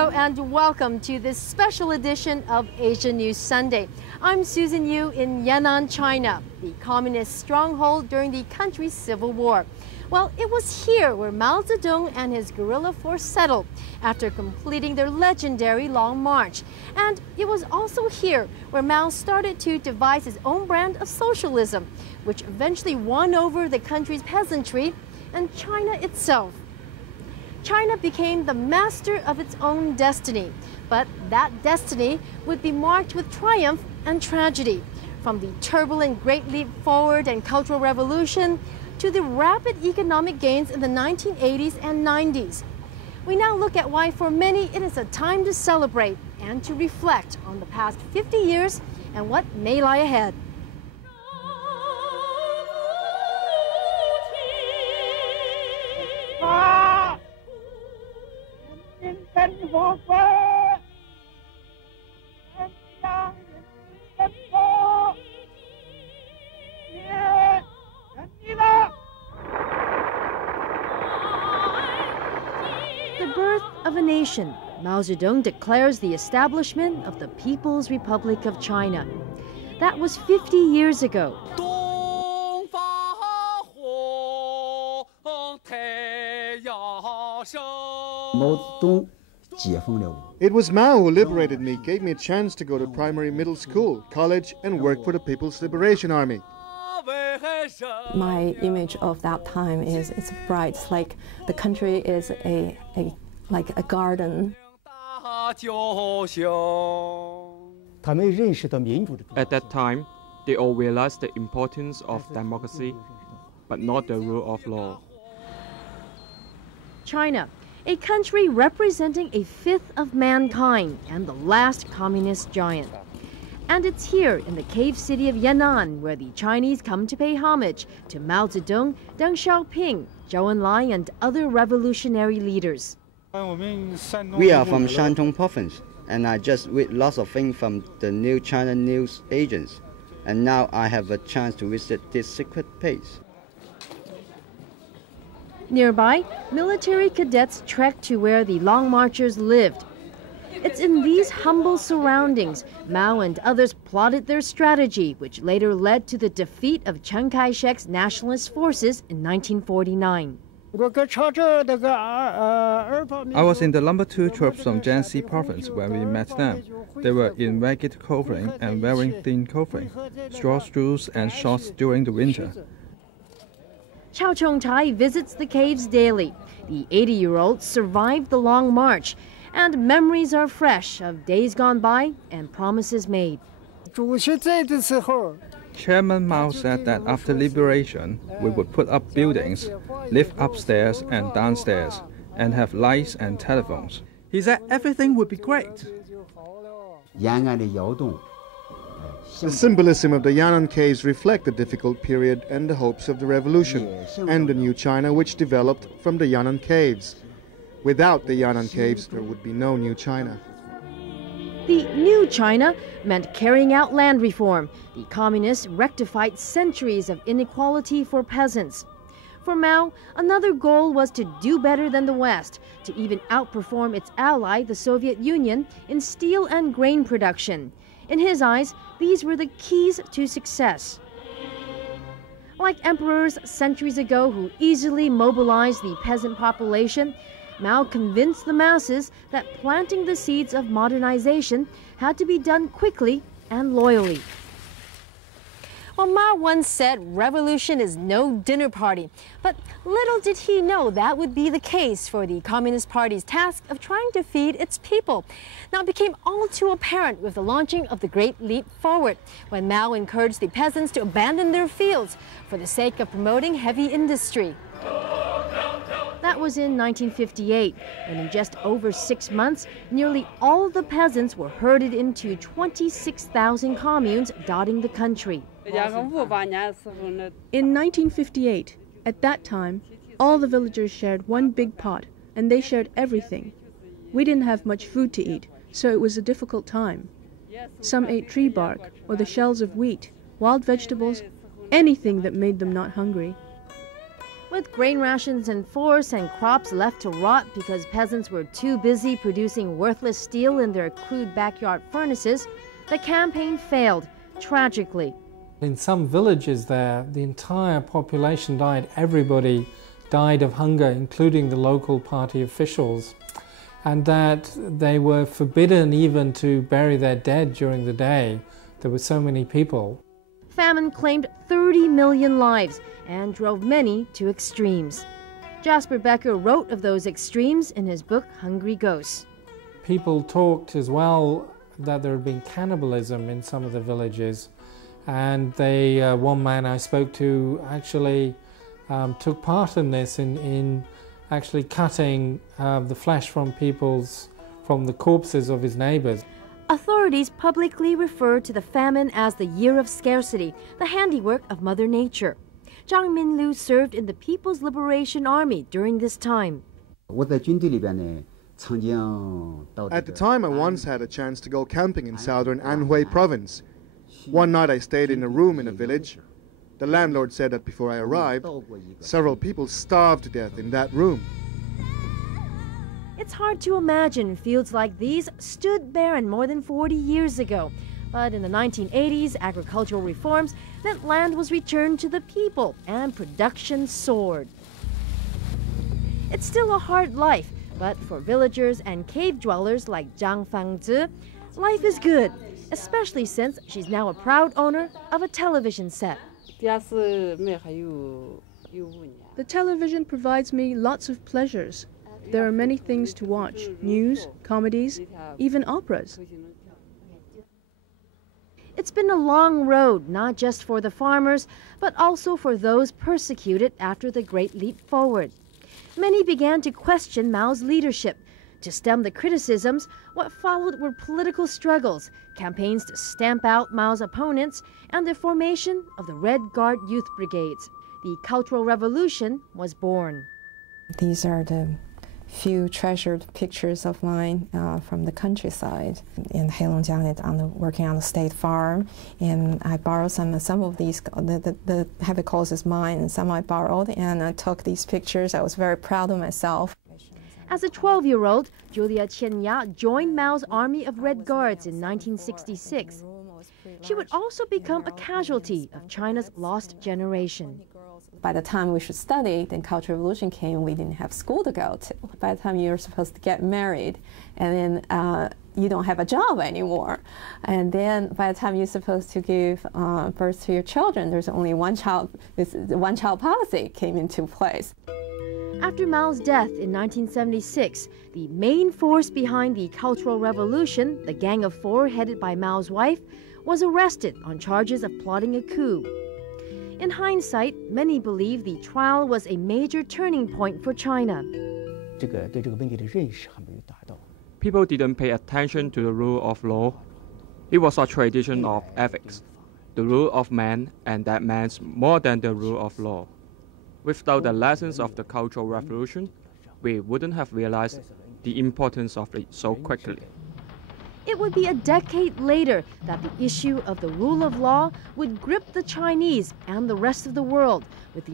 Hello and welcome to this special edition of Asia News Sunday. I'm Susan Yu in Yan'an, China, the communist stronghold during the country's civil war. Well, it was here where Mao Tse-tung and his guerrilla force settled after completing their legendary Long March. And it was also here where Mao started to devise his own brand of socialism, which eventually won over the country's peasantry and China itself. China became the master of its own destiny, but that destiny would be marked with triumph and tragedy, from the turbulent Great Leap Forward and Cultural Revolution to the rapid economic gains in the 1980s and 90s. We now look at why for many it is a time to celebrate and to reflect on the past 50 years and what may lie ahead. The birth of a nation, Mao Zedong declares the establishment of the People's Republic of China. That was 50 years ago. It was Mao who liberated me, gave me a chance to go to primary, middle school, college, and work for the People's Liberation Army. My image of that time is it's bright, like the country is like a garden. At that time, they all realized the importance of democracy, but not the rule of law. China, a country representing a fifth of mankind and the last communist giant. And it's here in the cave city of Yan'an where the Chinese come to pay homage to Mao Zedong, Deng Xiaoping, Zhou Enlai, and other revolutionary leaders. We are from Shantung province, and I just read lots of things from the new China news agents, and now I have a chance to visit this secret place. Nearby, military cadets trek to where the Long Marchers lived. It's in these humble surroundings Mao and others plotted their strategy, which later led to the defeat of Chiang Kai-shek's Nationalist forces in 1949. I was in the No. 2 troops from Jiangxi province when we met them. They were in ragged clothing and wearing thin clothing, straw shoes and shorts during the winter. Chow Chong-tai visits the caves daily. The 80-year-old survived the Long March, and memories are fresh of days gone by and promises made. Chairman Mao said that after liberation, we would put up buildings, live upstairs and downstairs, and have lights and telephones. He said everything would be great. The symbolism of the Yan'an caves reflect the difficult period and the hopes of the revolution and the new China which developed from the Yan'an caves. Without the Yan'an caves, there would be no new China. The new China meant carrying out land reform. The communists rectified centuries of inequality for peasants. For Mao, another goal was to do better than the West, to even outperform its ally, the Soviet Union, in steel and grain production. In his eyes, these were the keys to success. Like emperors centuries ago who easily mobilized the peasant population, Mao convinced the masses that planting the seeds of modernization had to be done quickly and loyally. Well, Mao once said revolution is no dinner party, but little did he know that would be the case for the Communist Party's task of trying to feed its people. Now, it became all too apparent with the launching of the Great Leap Forward, when Mao encouraged the peasants to abandon their fields for the sake of promoting heavy industry. That was in 1958, when in just over 6 months, nearly all of the peasants were herded into 26,000 communes dotting the country. In 1958, at that time, all the villagers shared one big pot, and they shared everything. We didn't have much food to eat, so it was a difficult time. Some ate tree bark or the shells of wheat, wild vegetables, anything that made them not hungry. With grain rations in force and crops left to rot because peasants were too busy producing worthless steel in their crude backyard furnaces, the campaign failed, tragically. In some villages there, the entire population died. Everybody died of hunger, including the local party officials, and that they were forbidden even to bury their dead during the day. There were so many people. Famine claimed 30 million lives and drove many to extremes. Jasper Becker wrote of those extremes in his book Hungry Ghosts. People talked as well that there had been cannibalism in some of the villages, and one man I spoke to actually took part in this in actually cutting the flesh from the corpses of his neighbors. Authorities publicly referred to the famine as the year of scarcity, the handiwork of Mother Nature. Zhang Minlu served in the People's Liberation Army during this time. At the time, I once had a chance to go camping in southern Anhui province. One night I stayed in a room in a village. The landlord said that before I arrived, several people starved to death in that room. It's hard to imagine fields like these stood barren more than 40 years ago. But in the 1980s, agricultural reforms meant land was returned to the people and production soared. It's still a hard life, but for villagers and cave dwellers like Zhang Fangzi, life is good, especially since she's now a proud owner of a television set. The television provides me lots of pleasures. There are many things to watch: news, comedies, even operas. It's been a long road, not just for the farmers, but also for those persecuted after the Great Leap Forward. Many began to question Mao's leadership. To stem the criticisms, what followed were political struggles, campaigns to stamp out Mao's opponents, and the formation of the Red Guard youth brigades. The Cultural Revolution was born. These are the few treasured pictures of mine from the countryside in Heilongjiang, working on the state farm. And I borrowed some of these, the heavy clothes is mine, and some I borrowed, and I took these pictures. I was very proud of myself. As a 12-year-old, Julia Qianya joined Mao's Army of Red Guards in 1966. She would also become a casualty of China's lost generation. By the time we should study, then Cultural Revolution came, we didn't have school to go to. By the time you're supposed to get married, and then you don't have a job anymore. And then by the time you're supposed to give birth to your children, there's only one child. This one-child policy came into place. After Mao's death in 1976, the main force behind the Cultural Revolution, the Gang of Four headed by Mao's wife, was arrested on charges of plotting a coup. In hindsight, many believe the trial was a major turning point for China. People didn't pay attention to the rule of law. It was a tradition of ethics, the rule of man, and that meant more than the rule of law. Without the lessons of the Cultural Revolution, we wouldn't have realized the importance of it so quickly. It would be a decade later that the issue of the rule of law would grip the Chinese and the rest of the world, with the